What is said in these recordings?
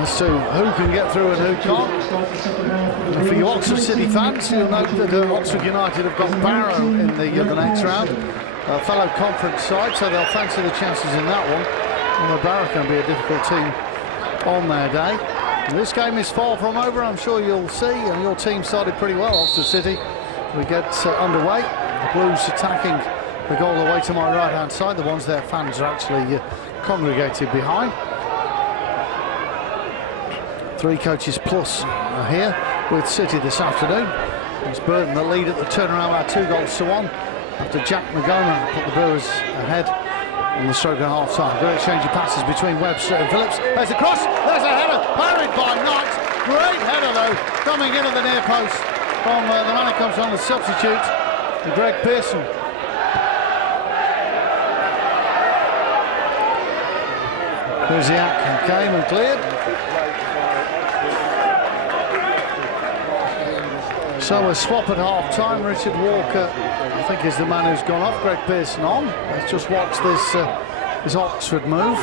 as to who can get through and who can't. And for you Oxford City fans, you'll note that Oxford United have got Barrow in the next round, a fellow conference side, so they'll fancy the chances in that one. Although Barrow can be a difficult team on their day. And this game is far from over, I'm sure you'll see, and your team started pretty well, Oxford City. We get underway, the Blues attacking the goal away to my right-hand side, the ones their fans are actually congregated behind. 3 coaches plus are here with City this afternoon. It's Burton the lead at the turnaround by 2-1 after Jack McGowan put the Brewers ahead on the stroke at half-time. Great exchange of passes between Webster and Phillips. There's a cross, there's a header, parried by Knight. Great header though, coming in at the near post from the man who comes on as substitute, Greg Pearson. Krzyzak came and cleared. So a swap at half-time. Richard Walker, I think, is the man who's gone off. Greg Pearson on. Let's just watch this Oxford move.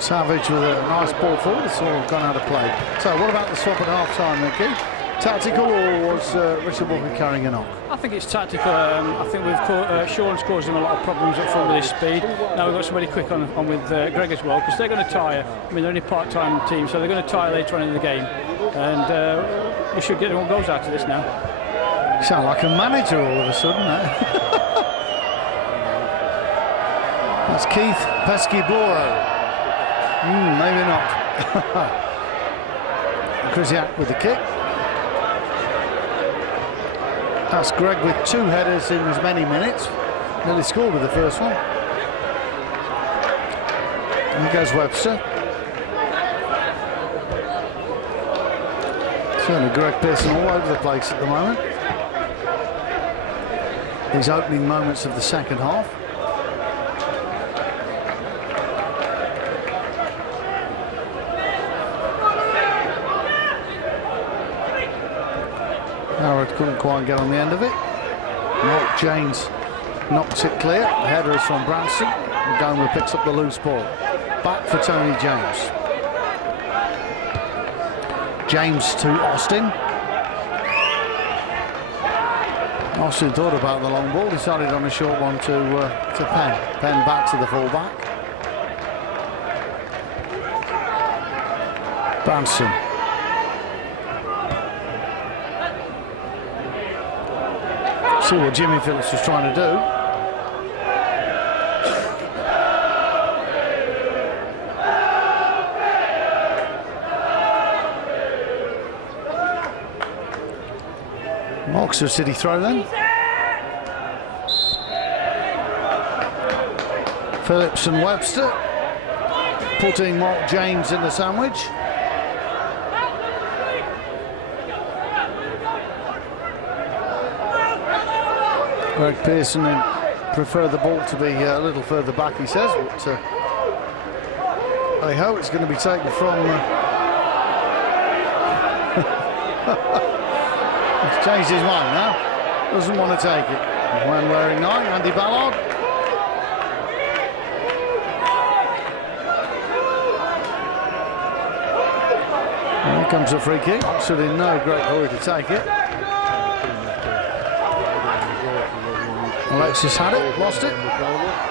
Savage with a nice ball forward. It's all gone out of play. So what about the swap at half-time, then, Keith? Tactical, or was Richard Walker carrying a knock? I think it's tactical. I think Sean's caused him a lot of problems up front with his speed. Now we've got somebody quick on with Greg as well, because they're going to tire. I mean, they're only part-time team, so they're going to tire later on in the game. And we should get more goals out of this now. You sound like a manager all of a sudden, eh? That's Keith Pesky-Bloro. Maybe not. Krzyzak with the kick. That's Greg with 2 headers in as many minutes. Nearly scored with the first one. And here goes Webster. Certainly Greg Pearson all over the place at the moment. These opening moments of the second half. Howard couldn't quite get on the end of it. Mark James knocks it clear. The header is from Branson. And Gomer picks up the loose ball. Back for Tony James. James to Austin. Austin thought about the long ball. Decided on a short one to Penn. Penn back to the full-back. Branson. See what Jimmy Phillips was trying to do. Oxford City throw then. Phillips and Webster putting Mark James in the sandwich. Greg Pearson preferred the ball to be a little further back, he says, but I hope it's going to be taken from... He's changed his mind now, doesn't want to take it. When wearing 9, Andy Ballard. Here comes a free kick, Oxford in no great hurry to take it. Alexis had it, lost it,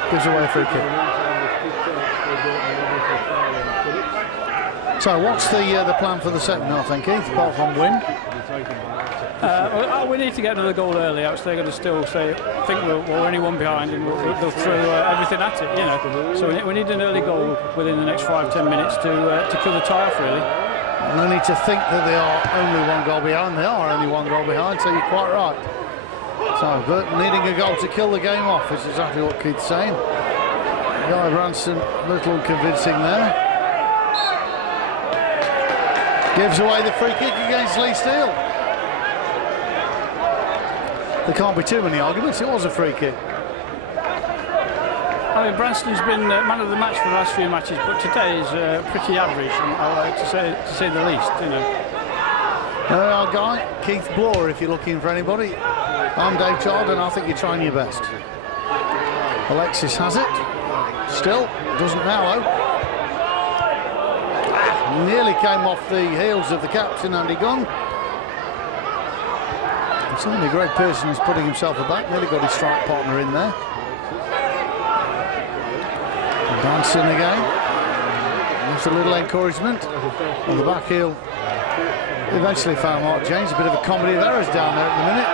gives away a free kick. So what's the plan for the second half then, Keith, apart from win? Well, we need to get another goal early, else they're going to still say, think we're only one behind, and they'll throw everything at it, you know. So we need an early goal within the next 5-10 minutes to kill the tie off, really. No need to think that they are only 1 goal behind. They are only 1 goal behind, so you're quite right. So Burton needing a goal to kill the game off is exactly what Keith's saying. Guy Branson, a little convincing there. Gives away the free kick against Lee Steele. There can't be too many arguments, it was a free kick. I mean, Branston's been man of the match for the last few matches, but today is pretty average, to say the least, you know. Our guy, Keith Bloor, if you're looking for anybody. I'm Dave Child, and I think you're trying your best. Alexis has it. Still, doesn't now, though. Nearly came off the heels of the captain, Andy Gunn. Certainly Greg Pearson is putting himself aback. Nearly got his strike partner in there. Dancing again. Just a little encouragement. On the back heel, eventually found Mark James. A bit of a comedy of errors down there at the minute.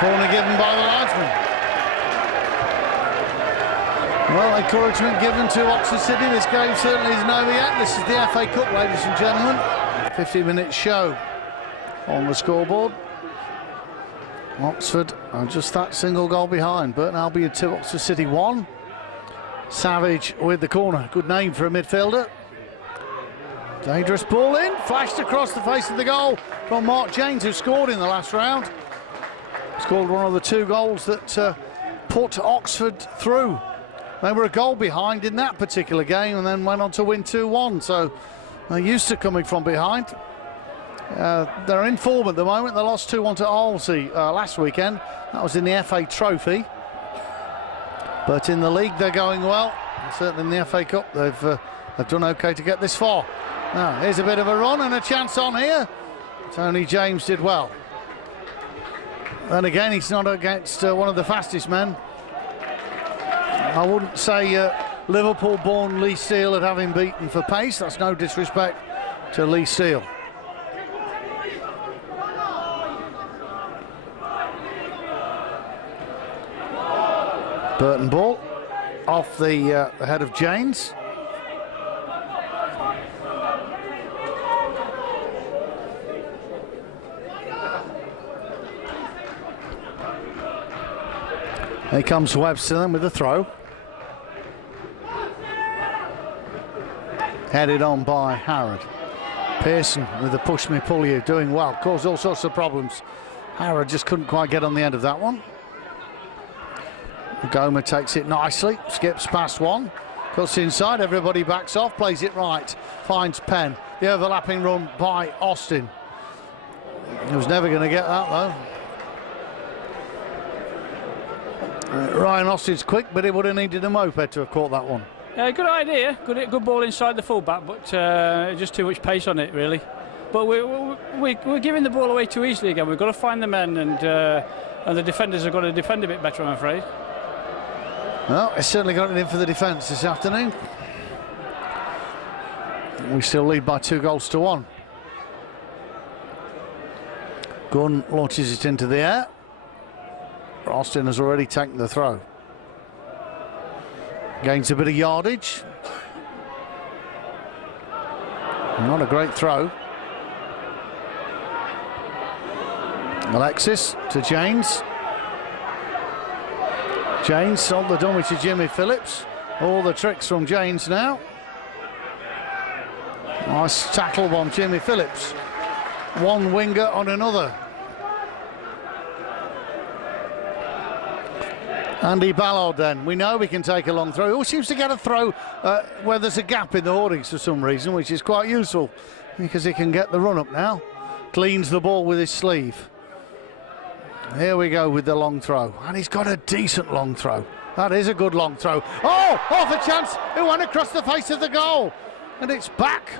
Corner given by the linesman. Well, encouragement given to Oxford City. This game certainly isn't over yet. This is the FA Cup, ladies and gentlemen. 50-minute show on the scoreboard. Oxford are just that single goal behind. Burton Albion 2, Oxford City 1. Savage with the corner. Good name for a midfielder. Dangerous ball in. Flashed across the face of the goal from Mark James, who scored in the last round. Scored one of the 2 goals that put Oxford through. They were a goal behind in that particular game and then went on to win 2-1. So they're used to coming from behind. They're in form at the moment. They lost 2-1 to Arlesey last weekend. That was in the FA Trophy. But in the league they're going well. Certainly in the FA Cup they've done okay to get this far. Now here's a bit of a run and a chance on here. Tony James did well. Then again, he's not against one of the fastest men. I wouldn't say Liverpool-born Lee Steele would have him beaten for pace. That's no disrespect to Lee Steele. Burton ball off the head of James. Here comes Webster then with the throw. Headed on by Harrod. Pearson with the push me pull you, doing well, caused all sorts of problems. Harrod just couldn't quite get on the end of that one. Goma takes it nicely, skips past one, cuts inside, everybody backs off, plays it right, finds Penn. The overlapping run by Austin. He was never going to get that though. Ryan Austin's quick, but he would have needed a moped to have caught that one. Good idea, good ball inside the fullback, but just too much pace on it really. But we're giving the ball away too easily again. We've got to find the men, and the defenders have got to defend a bit better, I'm afraid. Well, it's certainly got it in for the defence this afternoon. We still lead by 2-1. Gunn launches it into the air. Austin has already taken the throw. Gains a bit of yardage. Not a great throw. Alexis to James. James sold the dummy to Jimmy Phillips. All the tricks from James now. Nice tackle on Jimmy Phillips. One winger on another. Andy Ballard then. We know we can take a long throw. He always seems to get a throw where there's a gap in the hoardings for some reason, which is quite useful because he can get the run up now. Cleans the ball with his sleeve. Here we go with the long throw. And he's got a decent long throw. That is a good long throw. Oh, off a chance. It went across the face of the goal. And it's back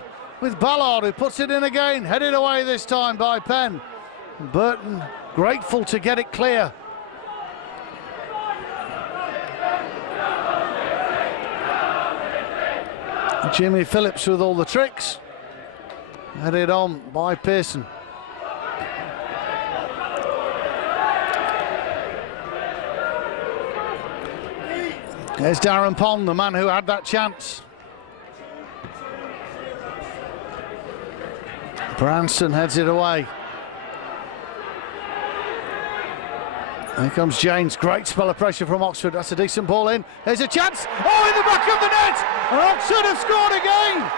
with Ballard, who puts it in again. Headed away this time by Penn. Burton grateful to get it clear. Jimmy Phillips with all the tricks. Headed on by Pearson. There's Darren Pond, the man who had that chance. Branston heads it away. Here comes James. Great spell of pressure from Oxford. That's a decent ball in. There's a chance. Oh, in the back of the net! And Oxford have scored again!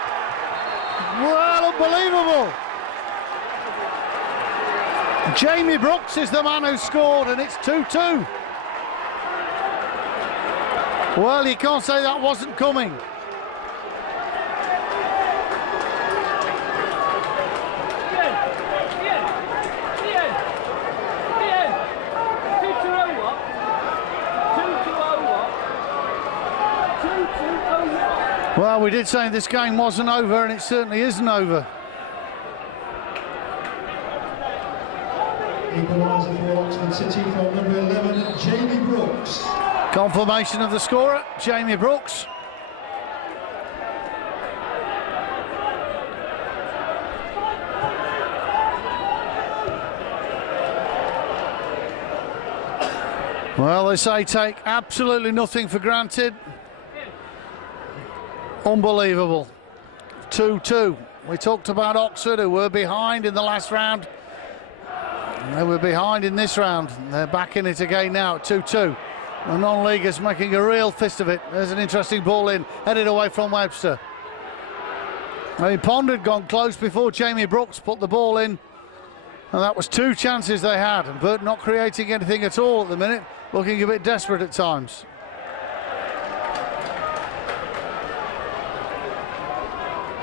Well, unbelievable. Jamie Brooks is the man who scored, and it's 2-2. Well, you can't say that wasn't coming. Well, we did say this game wasn't over, and it certainly isn't over. Equaliser for Oxford City from number 11, Jamie Brooks. Confirmation of the scorer, Jamie Brooks. Well, they say take absolutely nothing for granted. Unbelievable. 2-2. We talked about Oxford, who were behind in the last round. They were behind in this round. They're back in it again now at 2-2. The non-leaguers making a real fist of it. There's an interesting ball in, headed away from Webster. I mean, Pond had gone close before Jamie Brooks put the ball in. And that was 2 chances they had. And Burton not creating anything at all at the minute. Looking a bit desperate at times.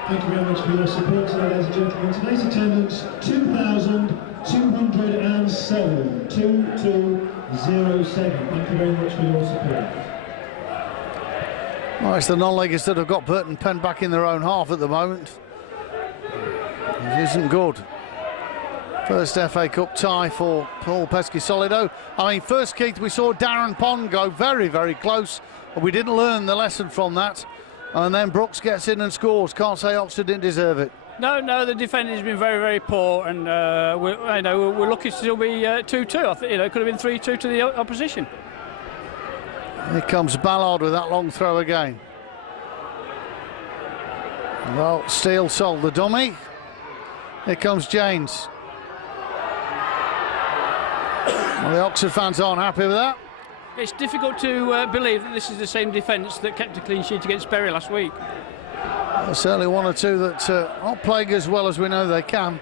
Thank you very much for your support, ladies and gentlemen. Today's attendance, 2,207. 2207. Thank you very much for your support. Well, it's the non-leaguers that have got Burton penned back in their own half at the moment. It isn't good. First FA Cup tie for Paul Pesky-Solido. I mean, first, Keith, we saw Darren Pond go very, very close, but we didn't learn the lesson from that. And then Brooks gets in and scores. Can't say Oxford didn't deserve it. No, the defending has been very, very poor, and we're lucky to still be 2-2. I think it could have been 3-2 to the opposition. Here comes Ballard with that long throw again. Well, Steele sold the dummy. Here comes James. Well, the Oxford fans aren't happy with that. It's difficult to believe that this is the same defence that kept a clean sheet against Bury last week. There's certainly one or two that aren't playing as well as we know they can.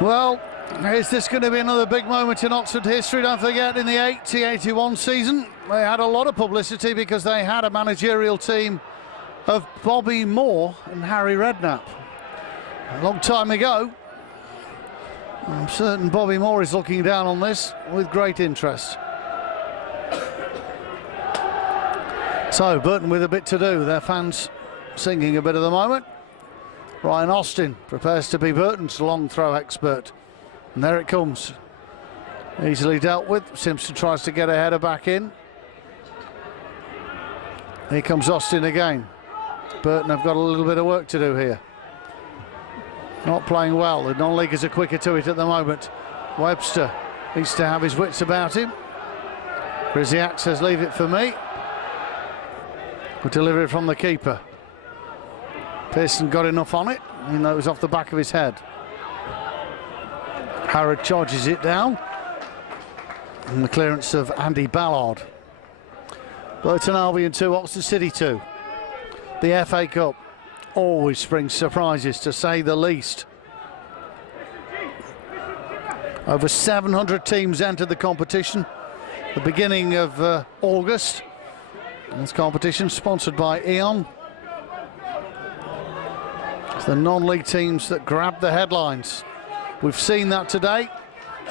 Well, is this going to be another big moment in Oxford history? Don't forget, in the 80-81 season, they had a lot of publicity because they had a managerial team of Bobby Moore and Harry Redknapp. A long time ago. I'm certain Bobby Moore is looking down on this with great interest. So, Burton with a bit to do. Their fans singing a bit at the moment. Ryan Austin prepares to be Burton's long throw expert. And there it comes. Easily dealt with. Simpson tries to get a header back in. Here comes Austin again. Burton have got a little bit of work to do here. Not playing well. The non-leaguers are quicker to it at the moment. Webster needs to have his wits about him. Griziak says, leave it for me. We'll deliver it from the keeper. Pearson got enough on it, even though it was off the back of his head. Harrod charges it down. And the clearance of Andy Ballard. Burton Albion 2, Oxford City 2. The FA Cup always springs surprises, to say the least. Over 700 teams entered the competition at the beginning of August. This competition sponsored by Eon. It's the non-league teams that grab the headlines. We've seen that today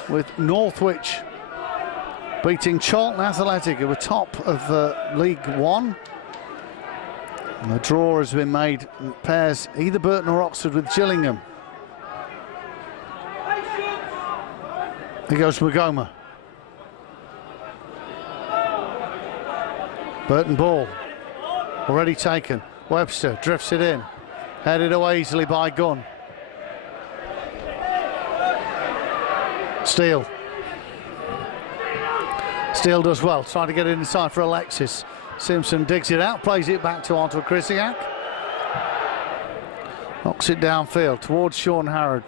with Northwich beating Charlton Athletic, who were top of League One. And the draw has been made in pairs, either Burton or Oxford, with Gillingham. Here goes Magoma. Burton ball, already taken. Webster drifts it in, headed away easily by Gunn. Steele. Steele does well, trying to get it inside for Alexis. Simpson digs it out, plays it back to Arthur Griziak. Knocks it downfield towards Sean Harrod.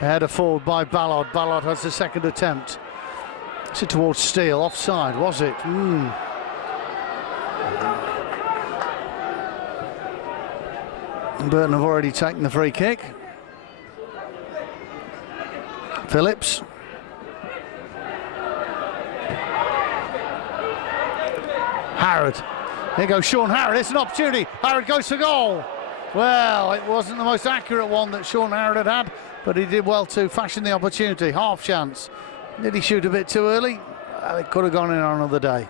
A header forward by Ballard. Ballard has the second attempt. It's it towards Steele, offside, was it? Burton have already taken the free kick. Phillips. Harrod. Here goes Sean Harrod. It's an opportunity. Harrod goes for goal. Well, it wasn't the most accurate one that Sean Harrod had, but he did well to fashion the opportunity. Half chance. Did he shoot a bit too early? It could have gone in on another day.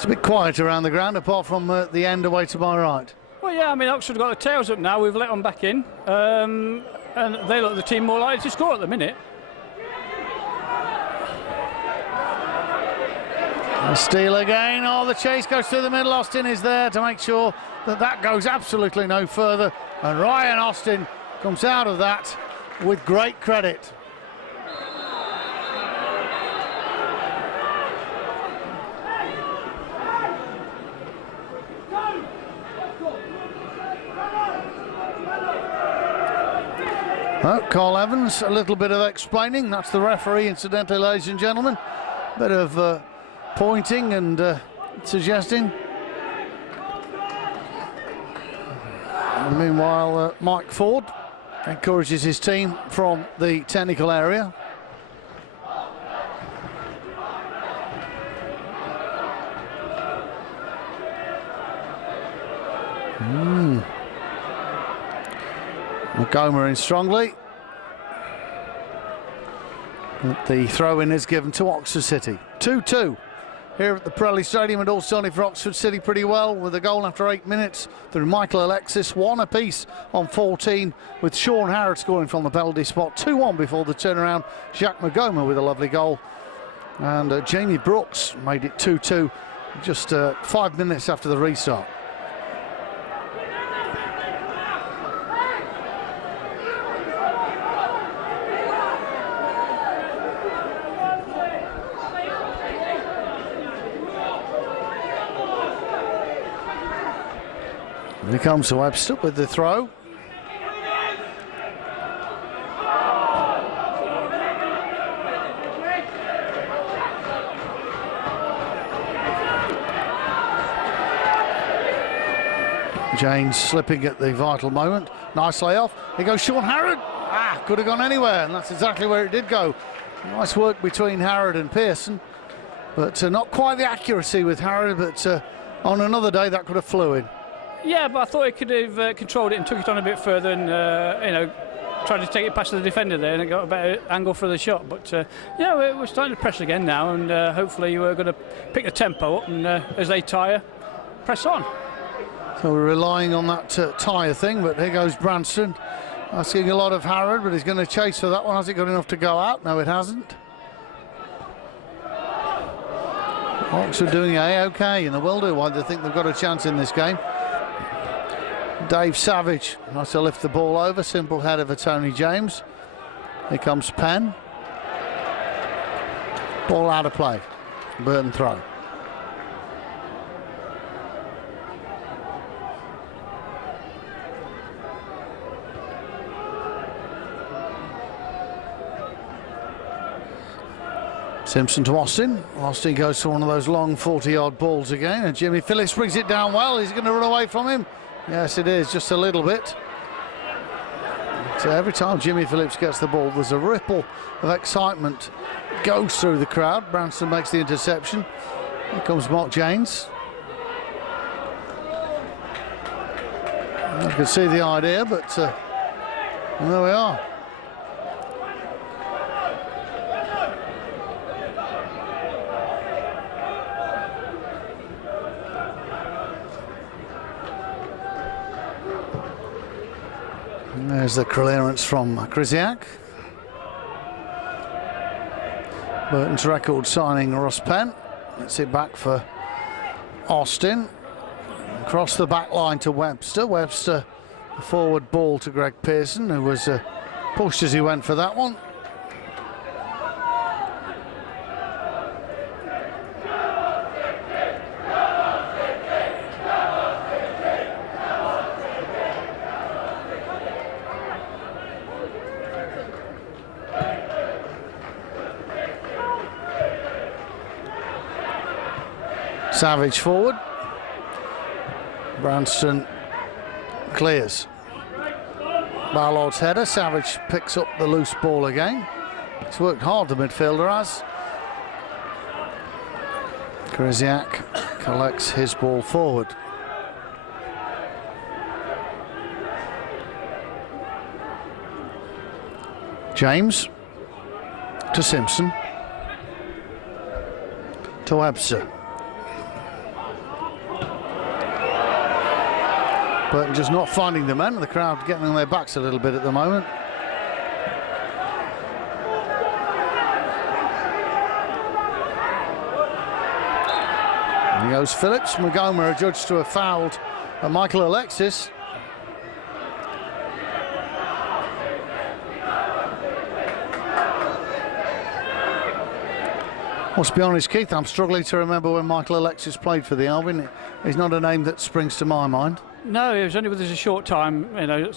It's a bit quiet around the ground, apart from the end away to my right. Well, yeah, I mean, Oxford got the tails up now. We've let them back in. And they look the team more likely to score at the minute. The steal again. Oh, the chase goes through the middle. Austin is there to make sure that that goes absolutely no further. And Ryan Austin comes out of that with great credit. Well, Carl Evans, a little bit of explaining. That's the referee, incidentally, ladies and gentlemen. Bit of pointing and suggesting. And meanwhile, Mike Ford encourages his team from the technical area. Goma in strongly. The throw-in is given to Oxford City. 2-2 here at the Pirelli Stadium, and all starting for Oxford City pretty well with a goal after 8 minutes through Michael Alexis. 1 apiece on 14 with Sean Harrod scoring from the penalty spot. 2-1 before the turnaround. Jacques Magoma with a lovely goal. And Jamie Brooks made it 2-2 just 5 minutes after the restart. Here comes Webster with the throw. James slipping at the vital moment. Nice layoff. Here goes Sean Harrod. Could have gone anywhere, and that's exactly where it did go. Nice work between Harrod and Pearson, but not quite the accuracy with Harrod, but on another day that could have flew in. Yeah, but I thought he could have controlled it and took it on a bit further and, tried to take it past the defender there and got a better angle for the shot. But, yeah, we're starting to press again now, and hopefully we're going to pick the tempo up and, as they tire, press on. So we're relying on that tyre thing, but here goes Branston. Asking a lot of Harrod, but he's going to chase for that one. Has it got enough to go out? No, it hasn't. Oxford doing A-OK, and they will do. Why do they think they've got a chance in this game? Dave Savage, nice to lift the ball over, simple header for Tony James. Here comes Penn. Ball out of play. Burton throw. Simpson to Austin. Austin goes for one of those long 40-yard balls again, and Jimmy Phillips brings it down well. He's going to run away from him. Yes, it is, just a little bit. So every time Jimmy Phillips gets the ball, there's a ripple of excitement goes through the crowd. Branston makes the interception. Here comes Mark James. You can see the idea, but there we are. There's the clearance from Krzyzak. Burton's record signing Ross Penn. Gets it back for Austin. Across the back line to Webster. Webster, the forward ball to Greg Pearson, who was pushed as he went for that one. Savage forward. Branston clears. Ballard's header. Savage picks up the loose ball again. He's worked hard, the midfielder has. Krzyzak collects his ball forward. James to Simpson to Webster. Burton just not finding the men. The crowd getting on their backs a little bit at the moment. And he goes Phillips. Magoma adjudged to have fouled Michael Alexis. Must be honest, Keith, I'm struggling to remember when Michael Alexis played for the Albion. He's not a name that springs to my mind. No, he was only with us a short time, you know,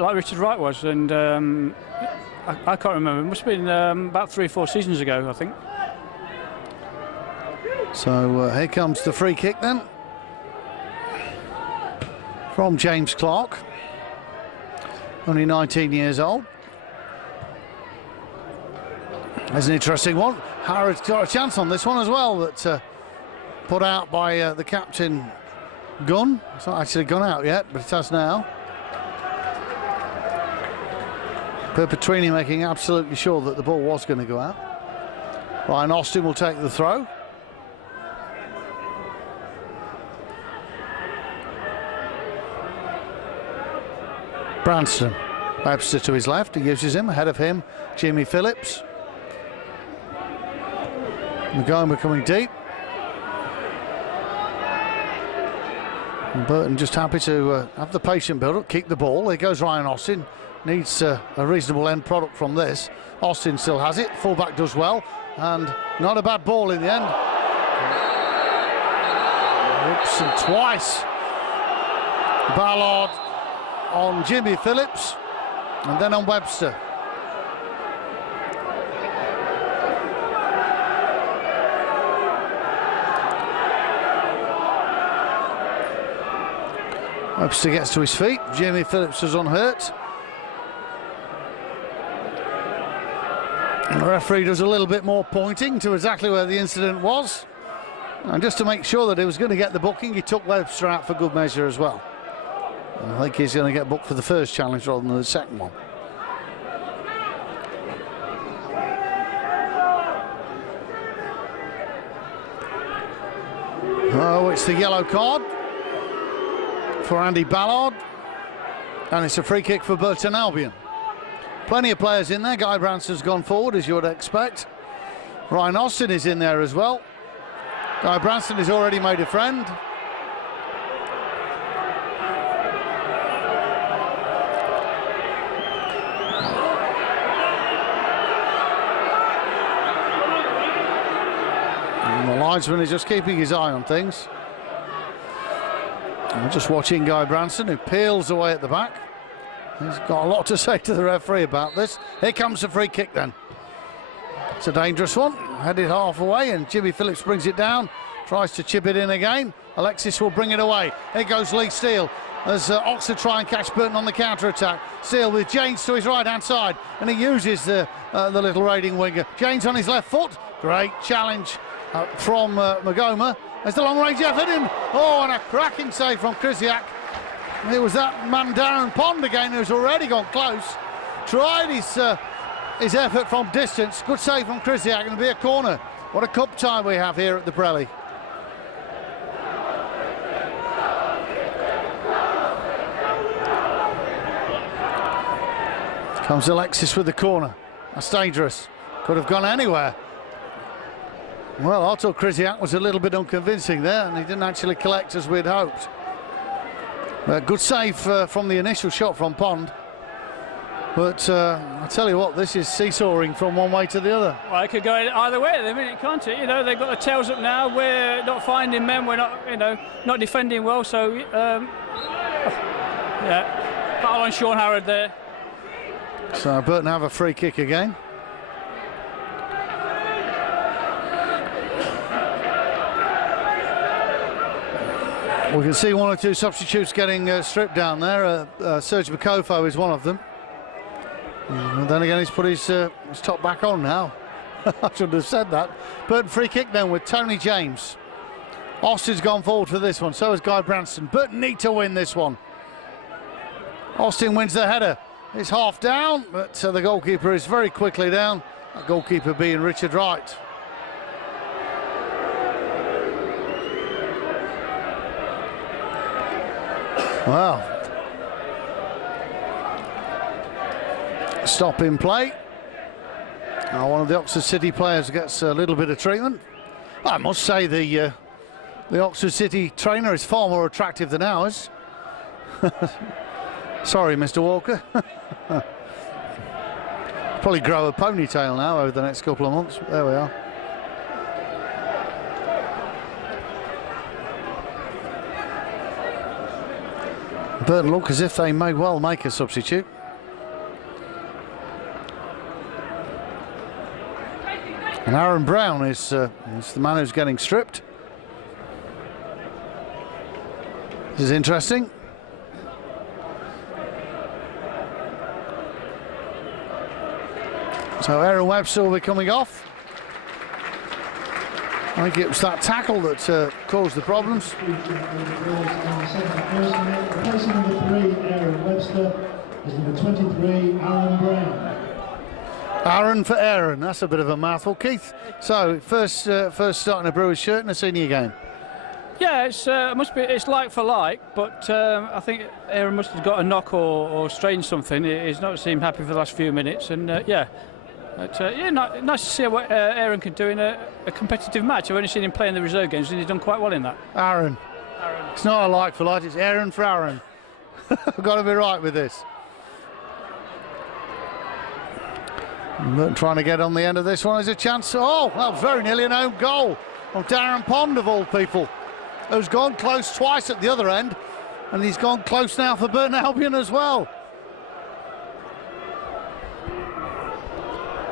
like Richard Wright was, and I can't remember. It must have been about 3 or 4 seasons ago, I think. So here comes the free kick then from James Clark, only 19 years old. There's an interesting one. Harrod's got a chance on this one as well, but put out by the captain, Gunn. It's not actually gone out yet, but it has now. Perpetrini making absolutely sure that the ball was going to go out. Ryan Austin will take the throw. Branston, Webster to his left, he uses him, ahead of him, Jimmy Phillips. Magoma coming deep. And Burton just happy to have the patient build-up, keep the ball. There goes Ryan Austin, needs a reasonable end product from this. Austin still has it, fullback does well, and not a bad ball in the end. Oops, and twice. Ballard on Jimmy Phillips, and then on Webster. Webster gets to his feet. Jimmy Phillips was unhurt. And the referee does a little bit more pointing to exactly where the incident was. And just to make sure that he was going to get the booking, he took Webster out for good measure as well. And I think he's going to get booked for the first challenge rather than the second one. Oh, it's the yellow card for Andy Ballard, and it's a free kick for Burton Albion. Plenty of players in there. Guy Branston's gone forward, as you would expect. Ryan Austin is in there as well. Guy Branston has already made a friend. And the linesman is just keeping his eye on things. I'm just watching Guy Branston, who peels away at the back. He's got a lot to say to the referee about this. Here comes the free kick then. It's a dangerous one, headed half away, and Jimmy Phillips brings it down, tries to chip it in again. Alexis will bring it away. Here goes Lee Steele as Oxford try and catch Burton on the counter-attack. Steele with James to his right-hand side, and he uses the little raiding winger. James on his left foot. Great challenge from Magoma. There's the long-range effort in. Oh, and a cracking save from Krzyzak. It was that man Darren Pond again, who's already gone close. Tried his effort from distance. Good save from Krzyzak, and it'll be a corner. What a cup tie we have here at the Brelly. Comes Alexis with the corner. That's dangerous. Could have gone anywhere. Well, I thought Krzyzak was a little bit unconvincing there, and he didn't actually collect as we'd hoped. Good save from the initial shot from Pond. But I tell you what, this is seesawing from one way to the other. Well, it could go either way at the minute, can't it? You know, they've got the tails up now. We're not finding men. We're not, you know, not defending well. So, yeah, foul on Sean Harrod there. So Burton have a free kick again. We can see one or two substitutes getting stripped down there. Serge Bakofo is one of them. And then again, he's put his top back on now. I shouldn't have said that. Burton free kick then with Tony James. Austin's gone forward for this one, so has Guy Branston. Burton need to win this one. Austin wins the header. It's half down, but the goalkeeper is very quickly down. That goalkeeper being Richard Wright. Well, stop in play. Now one of the Oxford City players gets a little bit of treatment. I must say the Oxford City trainer is far more attractive than ours. Sorry, Mr. Walker. Probably grow a ponytail now over the next couple of months. There we are. Burton look as if they may well make a substitute. And Aaron Brown is the man who's getting stripped. This is interesting. So Aaron Webster will be coming off. I think it was that tackle that caused the problems. Replacing number 3, Aaron Webster, is number 23, Aaron Brown. Aaron for Aaron, that's a bit of a mouthful, Keith. So first starting a Brewers shirt in a senior game. Yeah, it's like for like, but I think Aaron must have got a knock or strained something. He's not seemed happy for the last few minutes, and yeah. But, yeah, nice to see what Aaron can do in a competitive match. I've only seen him play in the reserve games, and he's done quite well in that. Aaron. It's not a like for like, it's Aaron for Aaron. I've got to be right with this. Burton trying to get on the end of this one. There's a chance. Oh, well, very nearly an own goal from Darren Pond, of all people, who's gone close twice at the other end, and he's gone close now for Burton Albion as well.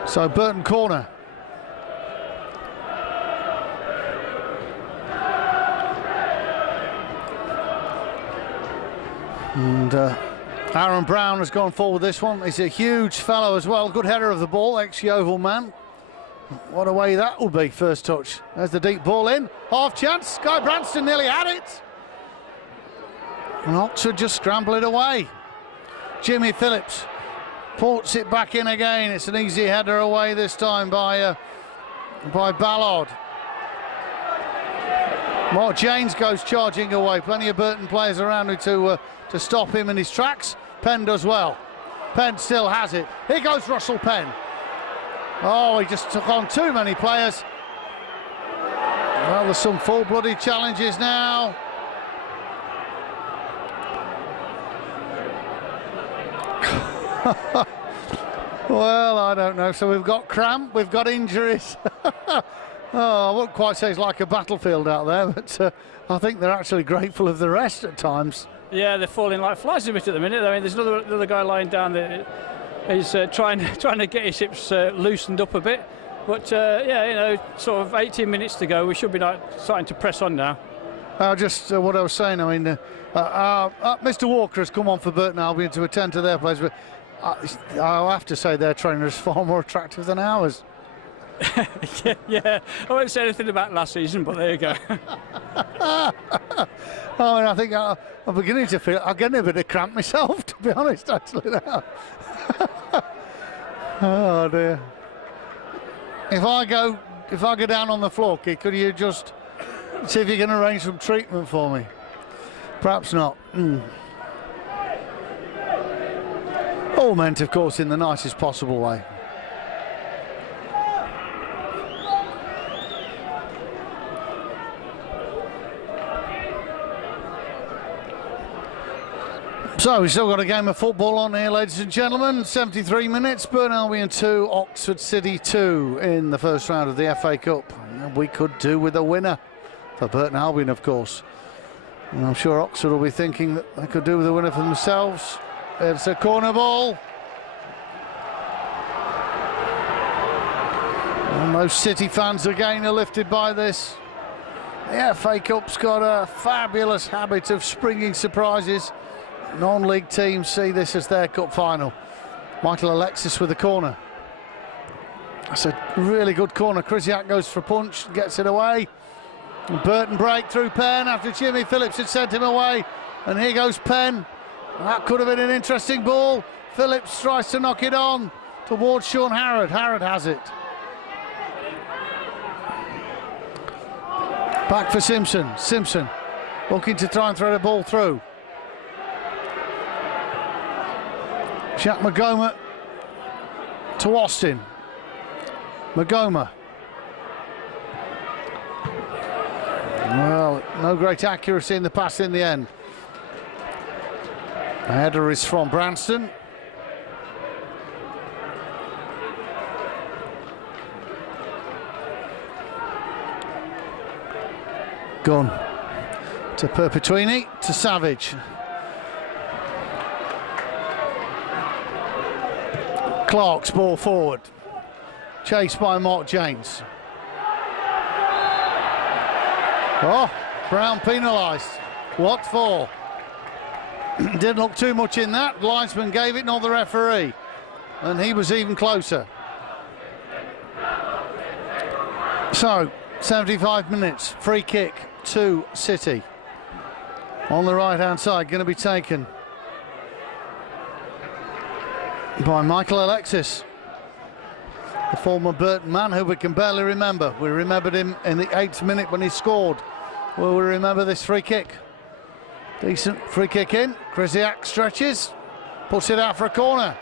So Burton corner. And Aaron Brown has gone forward this one. He's a huge fellow as well. Good header of the ball, ex-Yeovil man. What a way that will be, first touch. There's the deep ball in. Half chance. Guy Branston nearly had it. And Oxford just scramble it away. Jimmy Phillips ports it back in again. It's an easy header away this time by Ballard. Mark James goes charging away. Plenty of Burton players around him to stop him in his tracks. Penn does well. Penn still has it. Here goes Russell Penn. Oh, he just took on too many players. Well, there's some full-blooded challenges now. Well, I don't know. So we've got cramp, we've got injuries. Oh, I wouldn't quite say it's like a battlefield out there, but I think they're actually grateful of the rest at times. Yeah, they're falling like flies a bit at the minute. I mean, there's another guy lying down there. He's trying to get his hips loosened up a bit. But yeah, you know, sort of 18 minutes to go. We should be starting to press on now. Just what I was saying. I mean, Mr. Walker has come on for Burton Albion to attend to their players, but I'll have to say their trainer is far more attractive than ours. yeah, I won't say anything about last season, but there you go. I mean, I think I'm beginning to feel I'm getting a bit of cramp myself, to be honest, actually now. Oh dear. If I go down on the floor, Keith, could you just see if you can arrange some treatment for me? Perhaps not. All meant, of course, in the nicest possible way. So we've still got a game of football on here, ladies and gentlemen. 73 minutes, Burton Albion 2, Oxford City 2 in the first round of the FA Cup. And we could do with a winner for Burton Albion, of course. And I'm sure Oxford will be thinking that they could do with a winner for themselves. It's a corner ball. And most City fans again are lifted by this. The FA Cup's got a fabulous habit of springing surprises. Non-league teams see this as their cup final. Michael Alexis with the corner. That's a really good corner. Krzyzak goes for a punch, gets it away. And Burton break through Penn after Jimmy Phillips had sent him away. And here goes Penn. That could have been an interesting ball. Phillips tries to knock it on towards Sean Harrod. Harrod has it. Back for Simpson. Simpson looking to try and throw the ball through. Jack Magoma to Austin. Magoma. Well, no great accuracy in the pass in the end. The header is from Branston. Gunn to Perpetuini, to Savage. Clark's ball forward. Chased by Mark James. Oh, Brown penalised. What for? Didn't look too much in that. Linesman gave it, not the referee. And he was even closer. So, 75 minutes, free kick to City. On the right-hand side, going to be taken by Michael Alexis, the former Burton man who we can barely remember. We remembered him in the 8th minute when he scored. Will we remember this free kick? Decent free kick in. Krzyzak stretches, puts it out for a corner.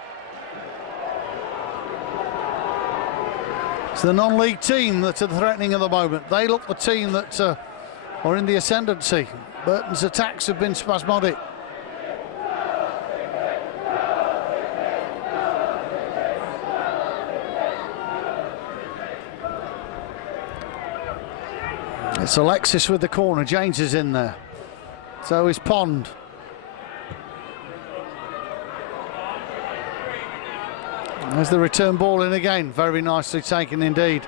It's the non-league team that are threatening at the moment. They look the team that are in the ascendancy. Burton's attacks have been spasmodic. It's Alexis with the corner. James is in there. So is Pond. There's the return ball in again. Very nicely taken indeed.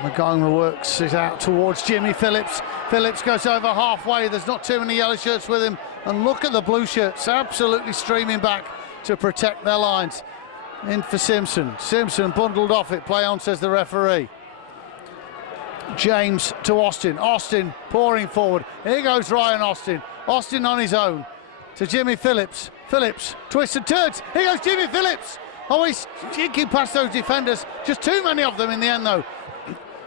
Magoma works it out towards Jimmy Phillips. Phillips goes over halfway. There's not too many yellow shirts with him. And look at the blue shirts, absolutely streaming back to protect their lines. In for Simpson. Simpson bundled off it. Play on, says the referee. James to Austin. Austin pouring forward. Here goes Ryan Austin. Austin on his own to Jimmy Phillips. Phillips twists and turns. Here goes Jimmy Phillips. Oh, he's jinking past those defenders. Just too many of them in the end, though.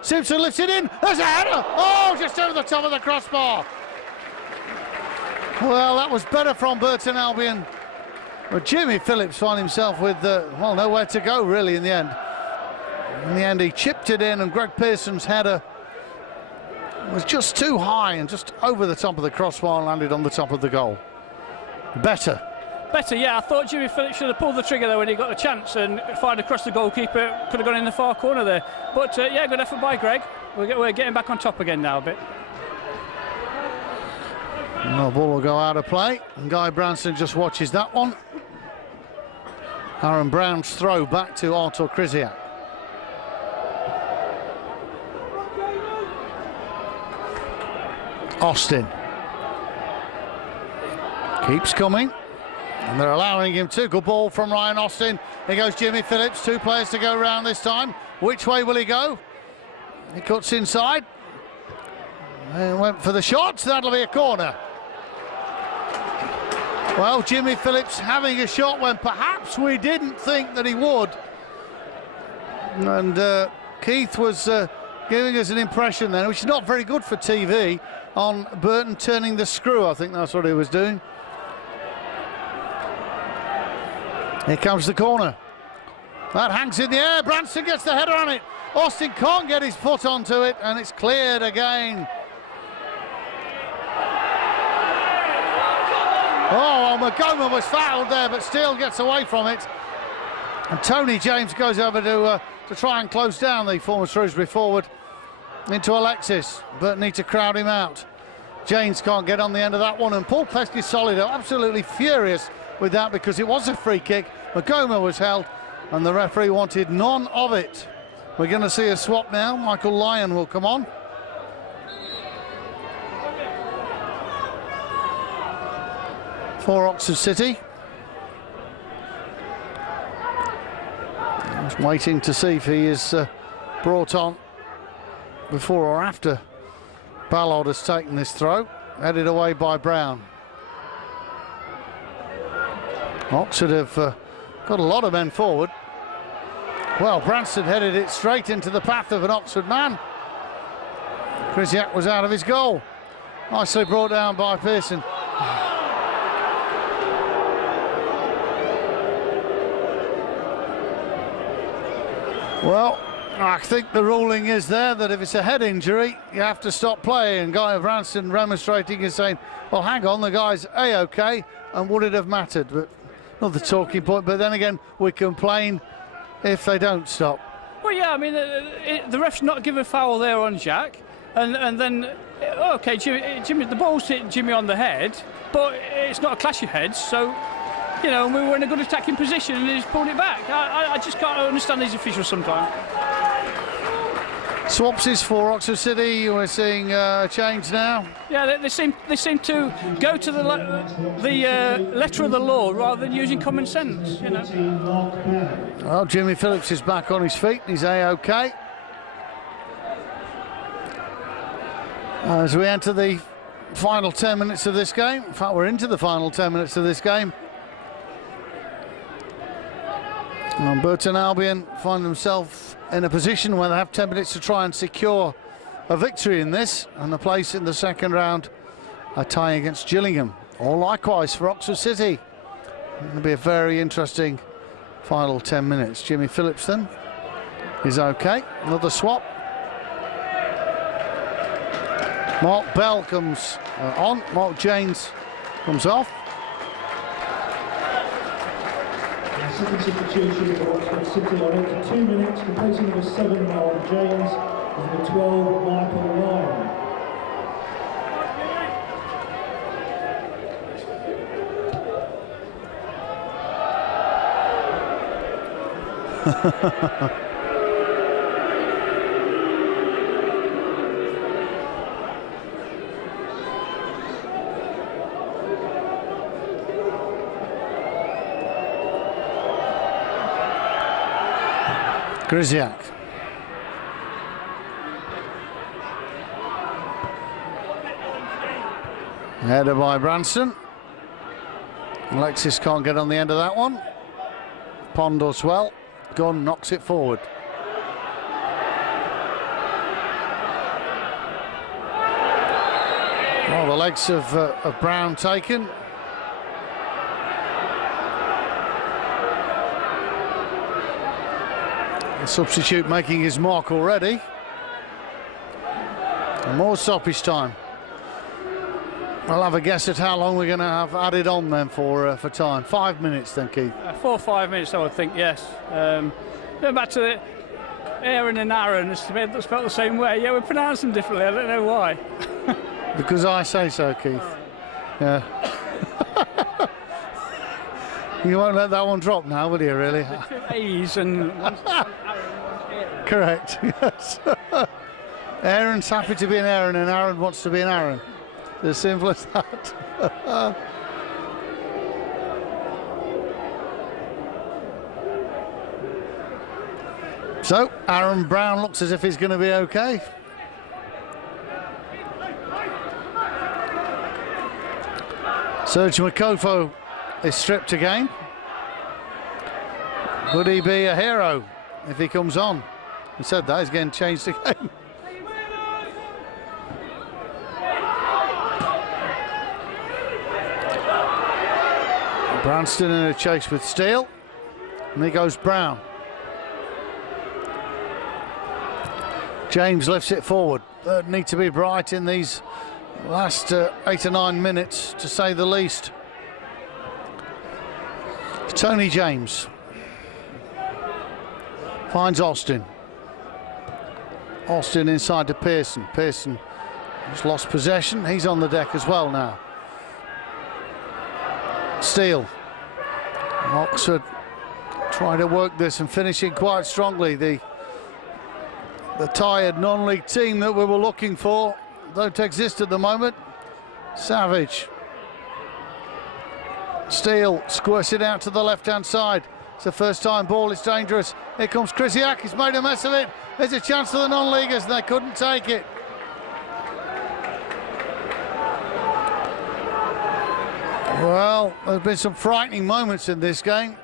Simpson lifts it in. There's a header. Oh, just over the top of the crossbar. Well, that was better from Burton Albion. But Jimmy Phillips found himself with, well, nowhere to go, really, in the end. In the end, he chipped it in, and Greg Pearson's header was just too high and just over the top of the crossbar and landed on the top of the goal. Better, yeah. I thought Jimmy Phillips should have pulled the trigger there when he got the chance and fired across the goalkeeper. Could have gone in the far corner there. But yeah, good effort by Greg. We're getting back on top again now a bit. No, ball will go out of play, and Guy Branson just watches that one. Aaron Brown's throw back to Artur Krzyzak. Austin keeps coming, and they're allowing him to. Good ball from Ryan Austin. Here goes Jimmy Phillips. 2 players to go round this time. Which way will he go? He cuts inside and went for the shot. That'll be a corner. Well, Jimmy Phillips having a shot when perhaps we didn't think that he would. And Keith was giving us an impression then, which is not very good for TV, on Burton turning the screw. I think that's what he was doing. Here comes the corner. That hangs in the air. Branson gets the header on it. Austin can't get his foot onto it, and it's cleared again. Oh, well, Magoma was fouled there, but still gets away from it. And Tony James goes over to try and close down the former Shrewsbury forward into Alexis, but need to crowd him out. James can't get on the end of that one, and Paul Pesky-Solido absolutely furious with that because it was a free kick. Magoma was held, and the referee wanted none of it. We're going to see a swap now. Michael Lyon will come on. For Oxford City. Just waiting to see if he is brought on before or after Ballard has taken this throw. Headed away by Brown. Oxford have got a lot of men forward. Well, Branson headed it straight into the path of an Oxford man. Krzyzak was out of his goal. Nicely brought down by Well, I think the ruling is there that if it's a head injury, you have to stop play. And Guy Branston remonstrating is saying, well, hang on, the guy's A-OK, and would it have mattered? But not the talking point. But then again, we complain if they don't stop. Well, yeah, I mean, the ref's not given a foul there on Jack. And then, OK, Jimmy, the ball's hit Jimmy on the head, but it's not a clash of heads, so... You know, we were in a good attacking position and he's pulled it back. I just can't understand these officials sometimes. Swapsies for Oxford City. We're seeing a change now. Yeah, they seem to go to the letter of the law rather than using common sense. You know. Well, Jimmy Phillips is back on his feet. He's A-OK. As we enter the final 10 minutes of this game. In fact, we're into the final 10 minutes of this game. And Burton Albion find themselves in a position where they have 10 minutes to try and secure a victory in this, and a place in the second round, a tie against Gillingham. Or likewise for Oxford City. It'll be a very interesting final 10 minutes. Jimmy Phillips then is OK. Another swap. Mark Bell comes on. Mark James comes off. Second substitution for Oxford City on into 2 minutes, replacing number 7, Mark James, and number 12, Michael Ryan. Grisiak. Header by Branson. Alexis can't get on the end of that one. Pond does well. Gunn knocks it forward. Well, the legs of Brown taken. The substitute making his mark already. And more stoppage time. I'll have a guess at how long we're going to have added on then for time. 5 minutes then, Keith. 4 or 5 minutes, I would think, yes. Going back to the Aaron and Aaron, it's spelled the same way. Yeah, we pronounce them differently. I don't know why. Because I say so, Keith. Yeah. You won't let that one drop now, will you, really? The 2 A's and one's Aaron. Correct, yes. Aaron's happy to be an Aaron and Aaron wants to be an Aaron. As simple as that. So, Aaron Brown looks as if he's going to be okay. Serge Makofo is stripped again. Could he be a hero if he comes on? He said that, he's getting changed again. Branston in a chase with Steele. And here goes Brown. James lifts it forward. Need to be bright in these last 8 or 9 minutes, to say the least. Tony James finds Austin. Austin inside to Pearson. Pearson has lost possession. He's on the deck as well now. Steele. Oxford trying to work this and finishing quite strongly. The tired non-league team that we were looking for don't exist at the moment. Savage. Steele squirts it out to the left-hand side. It's the first time ball, it's dangerous. Here comes Krisiak, he's made a mess of it. There's a chance for the non-leaguers and they couldn't take it. Well, there's been some frightening moments in this game.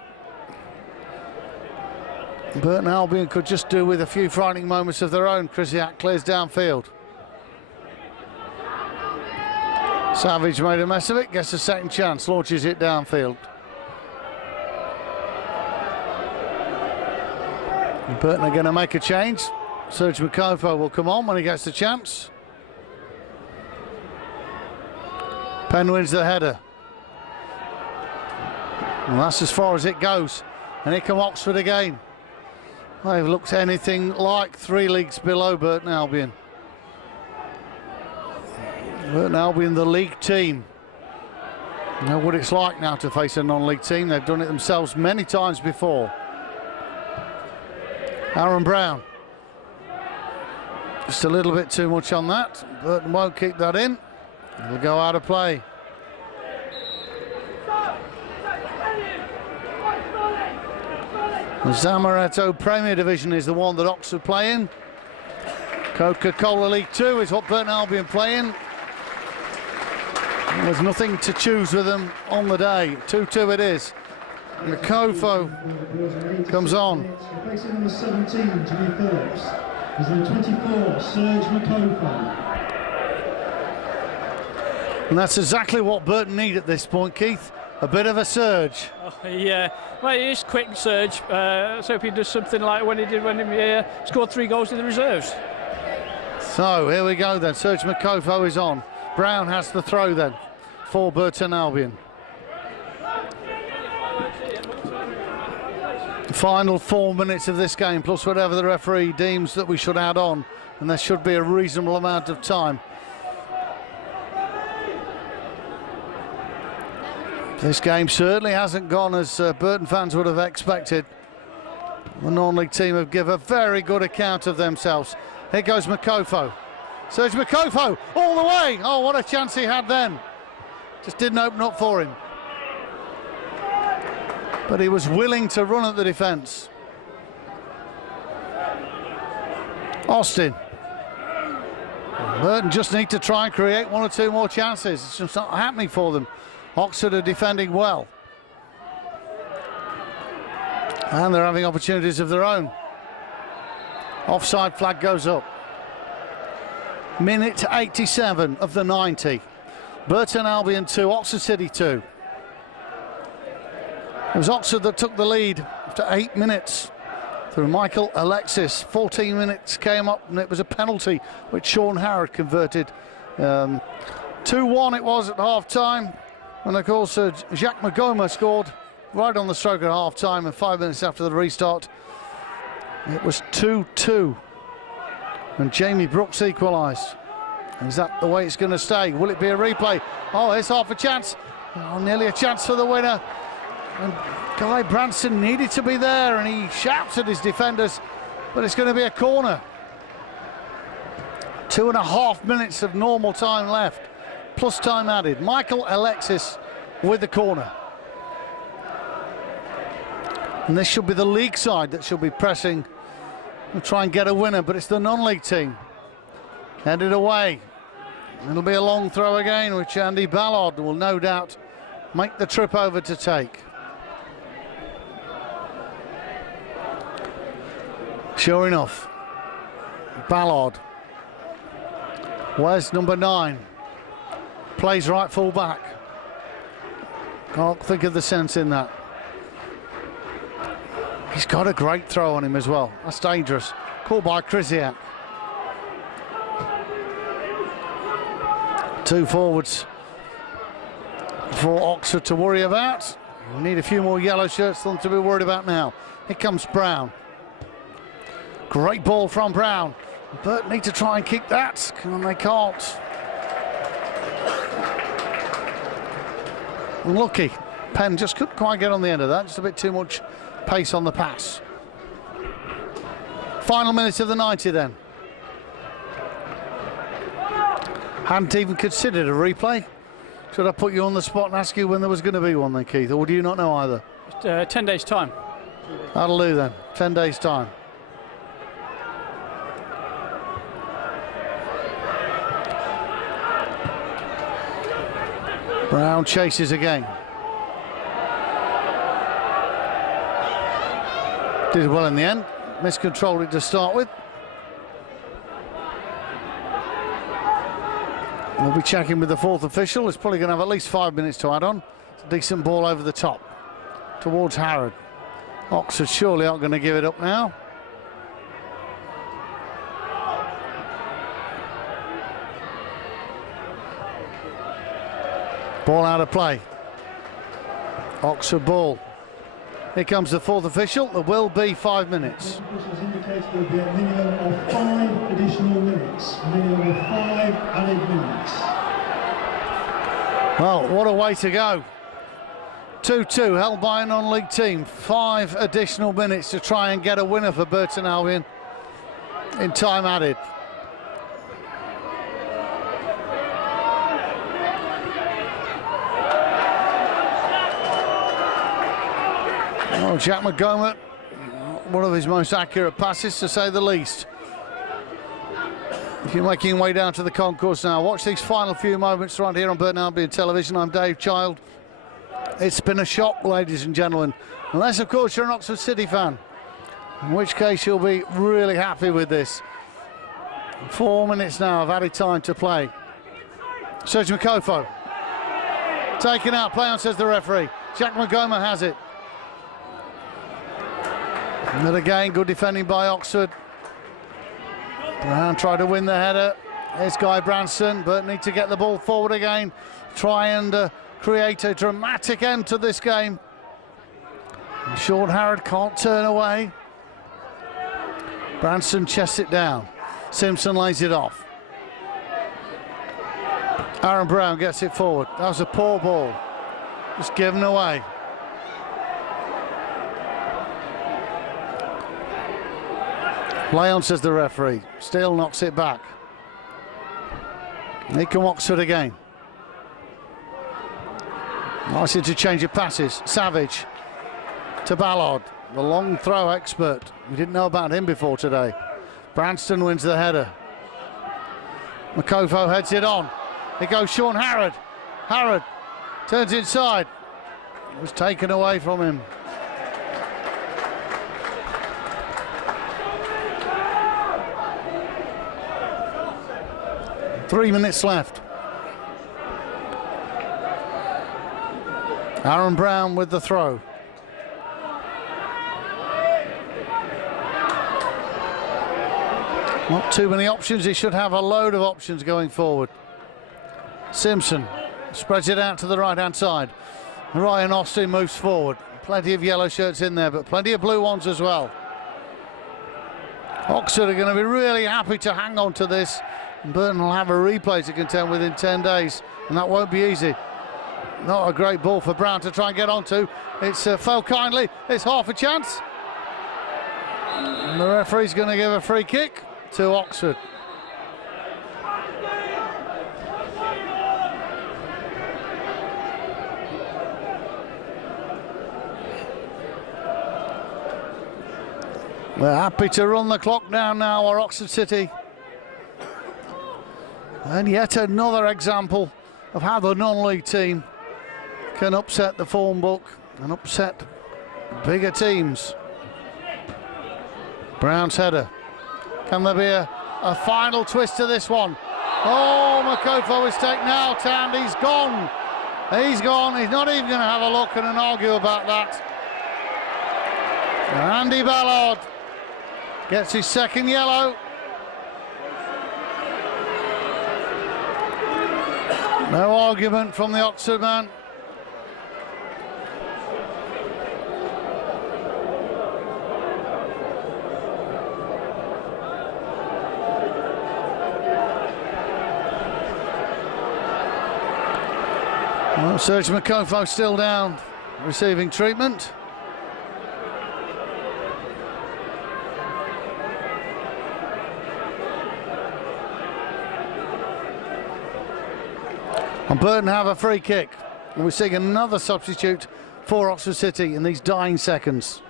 Burton Albion could just do with a few frightening moments of their own. Krisiak clears downfield. Savage made a mess of it, gets a second chance, launches it downfield. Burton are going to make a change. Serge Makofo will come on when he gets the chance. Penn wins the header. Well, that's as far as it goes. And here come Oxford again. They've looked anything like 3 leagues below Burton Albion. Burton Albion, the league team. You know what it's like now to face a non-league team. They've done it themselves many times before. Aaron Brown. Just a little bit too much on that. Burton won't keep that in. It'll go out of play. The Zamaretto Premier Division is the one that Oxford play in. Coca-Cola League 2 is what Burton Albion play in. There's nothing to choose with them on the day. 2-2 it is. Makofo comes on. Replacing number 17, Jimmy Phillips, is number 24, Serge Makofo. And that's exactly what Burton need at this point, Keith. A bit of a surge. Oh, yeah, well, it is quick surge. Let's hope he does something like when he did when he scored 3 goals in the reserves. So here we go then. Serge Makofo is on. Brown has the throw then for Burton Albion. Final 4 minutes of this game, plus whatever the referee deems that we should add on, and there should be a reasonable amount of time. This game certainly hasn't gone as Burton fans would have expected. The non-league team have given a very good account of themselves. Here goes Makofo. Serge Makofo all the way. Oh, what a chance he had then. Just didn't open up for him. But he was willing to run at the defence. Austin. Burton just need to try and create 1 or 2 more chances. It's just not happening for them. Oxford are defending well. And they're having opportunities of their own. Offside flag goes up. Minute 87 of the 90. Burton Albion 2, Oxford City 2. It was Oxford that took the lead after 8 minutes through Michael Alexis. 14 minutes came up and it was a penalty which Sean Harrod converted. 2-1 it was at half-time. And of course Jacques Magoma scored right on the stroke at half-time, and 5 minutes after the restart it was 2-2. And Jamie Brooks equalised. Is that the way it's going to stay? Will it be a replay? Oh, here's half a chance. Oh, nearly a chance for the winner. And Guy Branson needed to be there, and he shouts at his defenders, but it's going to be a corner. 2.5 minutes of normal time left, plus time added. Michael Alexis with the corner. And this should be the league side that should be pressing and try and get a winner, but it's the non-league team. Headed away. It'll be a long throw again, which Andy Ballard will no doubt make the trip over to take. Sure enough, Ballard. Where's number 9? Plays right full back. Can't think of the sense in that. He's got a great throw on him as well. That's dangerous. Caught by Krzyzak. 2 forwards for Oxford to worry about. We need a few more yellow shirts for them to be worried about now. Here comes Brown. Great ball from Brown. Burton need to try and kick that, and they can't. Unlucky. Penn just couldn't quite get on the end of that. Just a bit too much pace on the pass. Final minute of the 90 then. Hadn't even considered a replay. Should I put you on the spot and ask you when there was going to be one then, Keith, or do you not know either? 10 days' time. That'll do then. 10 days' time. Brown chases again. Did well in the end. Miscontrolled it to start with. We'll be checking with the 4th official. It's probably going to have at least 5 minutes to add on. It's a decent ball over the top towards Harrod. Oxford surely aren't going to give it up now. Ball out of play. Oxford ball. Here comes the fourth official. There will be 5 minutes. Officials indicated there will be a minimum of 5 additional minutes. Minimum of 5 added minutes. Well, what a way to go. 2-2, held by a non-league team. 5 additional minutes to try and get a winner for Burton Albion in time added. Well, Jack McGomer, one of his most accurate passes, to say the least. If you're making your way down to the concourse now, watch these final few moments right here on Burton Albion Television. I'm Dave Child. It's been a shock, ladies and gentlemen. Unless, of course, you're an Oxford City fan, in which case you'll be really happy with this. 4 minutes now of added time to play. Serge Makofo taken out, play on, says the referee. Jack McGomer has it. But again, good defending by Oxford. Brown tried to win the header. Here's Guy Branson, but need to get the ball forward again. Try and create a dramatic end to this game. Sean Harrod can't turn away. Branson chests it down. Simpson lays it off. Aaron Brown gets it forward. That was a poor ball. Just given away. Play on, says the referee. Still knocks it back. Here come Oxford again. Nice interchange of passes. Savage to Ballard, the long throw expert. We didn't know about him before today. Branston wins the header. Makofo heads it on. Here goes Sean Harrod. Harrod turns inside. It was taken away from him. Three minutes left. Aaron Brown with the throw. Not too many options. He should have a load of options going forward. Simpson spreads it out to the right-hand side. Ryan Austin moves forward. Plenty of yellow shirts in there, but plenty of blue ones as well. Oxford are going to be really happy to hang on to this. And Burton will have a replay to contend within 10 days, and that won't be easy. Not a great ball for Brown to try and get onto. It's fell kindly. It's half a chance. And the referee's going to give a free kick to Oxford. We're happy to run the clock down now, or Oxford City. And yet another example of how the non-league team can upset the form book and upset bigger teams. Brown's header. Can there be a final twist to this one? Oh, Makofo is taken out and he's gone. He's gone. He's not even going to have a look and argue about that. Andy Ballard gets his second yellow. No argument from the Oxford man. Well, Serge Makofo still down, receiving treatment. And Burton have a free kick. And we're seeing another substitute for Oxford City in these dying seconds.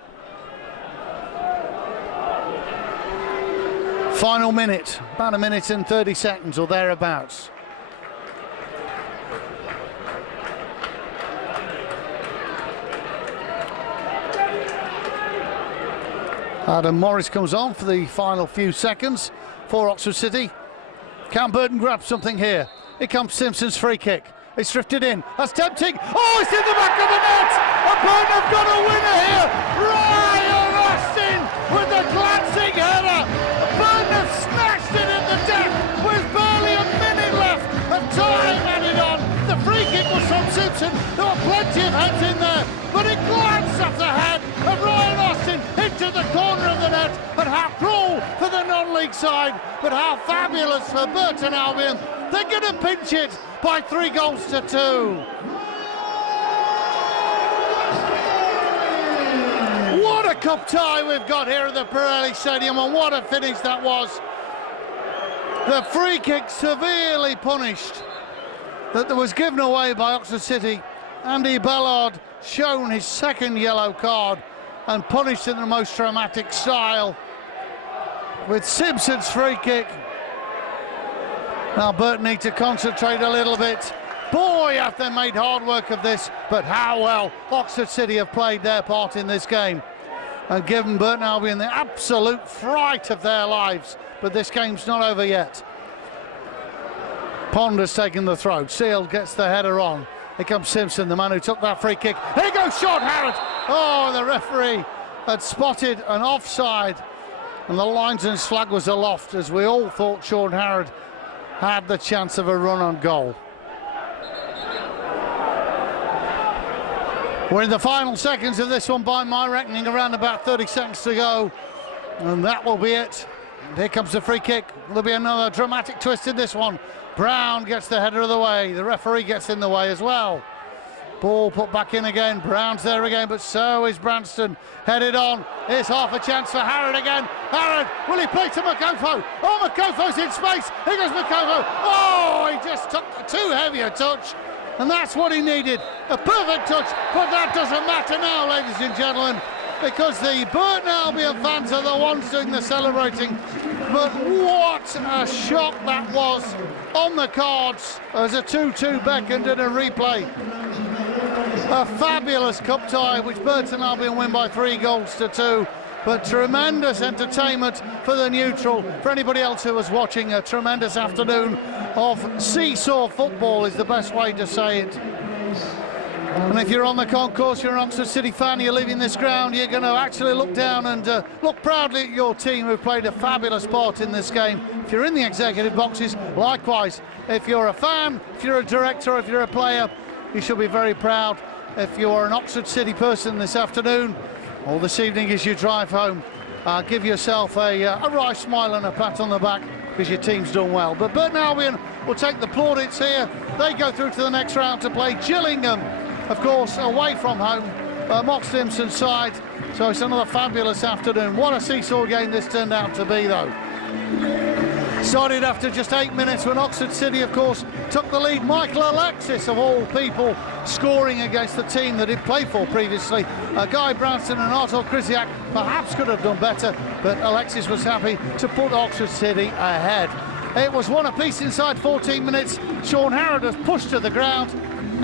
Final minute, about a minute and 30 seconds or thereabouts. Adam Morris comes on for the final few seconds for Oxford City. Can Burton grab something here? Here comes Simpson's free kick. It's drifted in. That's tempting. Oh, it's in the back of the net. And Burton have got a winner here. Ryan Austin with the glancing header. Burton have smashed it in the deck with barely a minute left of time added on. The free kick was from Simpson. There were plenty of heads in there, but it glanced off the head of Ryan Austin into the corner of the net. And how cruel for the non-league side, but how fabulous for Burton Albion. They're going to pinch it by 3 goals to 2. What a cup tie we've got here at the Pirelli Stadium, and what a finish that was. The free kick severely punished that was given away by Oxford City. Andy Ballard shown his 2nd yellow card and punished in the most dramatic style with Simpson's free kick. Now Burton need to concentrate a little bit. Boy, have they made hard work of this, but how well Oxford City have played their part in this game and given Burton Albion the absolute fright of their lives. But this game's not over yet. Pond has taken the throw. Seal gets the header on. Here comes Simpson, the man who took that free kick. Here goes Sean Harrod. Oh, the referee had spotted an offside, and the linesman's flag was aloft as we all thought Sean Harrod had the chance of a run on goal. We're in the final seconds of this one by my reckoning, around about 30 seconds to go, and that will be it. And here comes the free kick. There'll be another dramatic twist in this one. Brown gets the header of the way. The referee gets in the way as well. Ball put back in again. Brown's there again, but so is Branston. Headed on. Here's half a chance for Harrod again. Harrod, will he play to Makofo? Oh, Makofo's in space. Here goes Makofo. Oh, he just took too heavy a touch. And that's what he needed. A perfect touch. But that doesn't matter now, ladies and gentlemen, because the Burton Albion fans are the ones doing the celebrating. But what a shock that was on the cards as a 2-2 beckoned in a replay. A fabulous cup tie which Burton Albion win by 3 goals to 2. But tremendous entertainment for the neutral. For anybody else who was watching, a tremendous afternoon of seesaw football is the best way to say it. And if you're on the concourse, you're an Oxford City fan, you're leaving this ground, you're going to actually look down and look proudly at your team who played a fabulous part in this game. If you're in the executive boxes, likewise. If you're a fan, if you're a director, if you're a player, you should be very proud. If you're an Oxford City person this afternoon or this evening as you drive home, give yourself a right smile and a pat on the back because your team's done well. But Burton Albion will take the plaudits here. They go through to the next round to play Gillingham, of course, away from home, Mock Simpson's side. So it's another fabulous afternoon. What a seesaw game this turned out to be, though. Started after just 8 minutes when Oxford City, of course, took the lead. Michael Alexis, of all people, scoring against the team that he'd played for previously. Guy Branston and Artur Krysiak perhaps could have done better, but Alexis was happy to put Oxford City ahead. It was 1 apiece inside 14 minutes. Sean Harrod has pushed to the ground,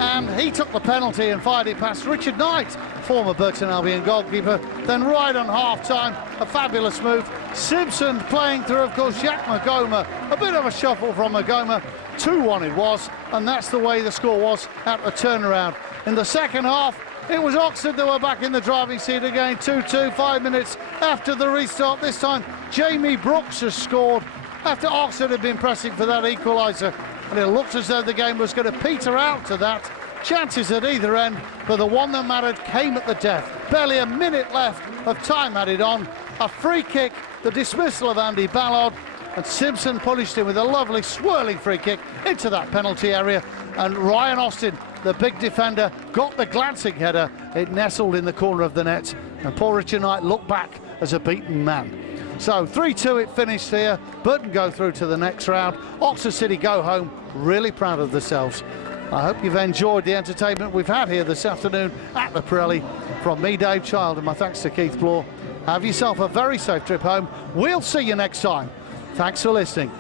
and he took the penalty and fired it past Richard Knight, former Burton Albion goalkeeper. Then right on half-time, a fabulous move. Simpson playing through, of course, Jack Magoma. A bit of a shuffle from Magoma. 2-1 it was, and that's the way the score was at the turnaround. In the second half, it was Oxford that were back in the driving seat again. 2-2, 5 minutes after the restart. This time, Jamie Brooks has scored after Oxford had been pressing for that equaliser. And it looked as though the game was going to peter out to that. Chances at either end, but the one that mattered came at the death. Barely a minute left of time added on. A free kick, the dismissal of Andy Ballard, and Simpson punished him with a lovely swirling free kick into that penalty area. And Ryan Austin, the big defender, got the glancing header. It nestled in the corner of the net, and poor Richard Knight looked back as a beaten man. So 3-2 it finished here. Burton go through to the next round. Oxford City go home really proud of themselves. I hope you've enjoyed the entertainment we've had here this afternoon at the Pirelli. From me, Dave Child, and my thanks to Keith Bloor. Have yourself a very safe trip home. We'll see you next time. Thanks for listening.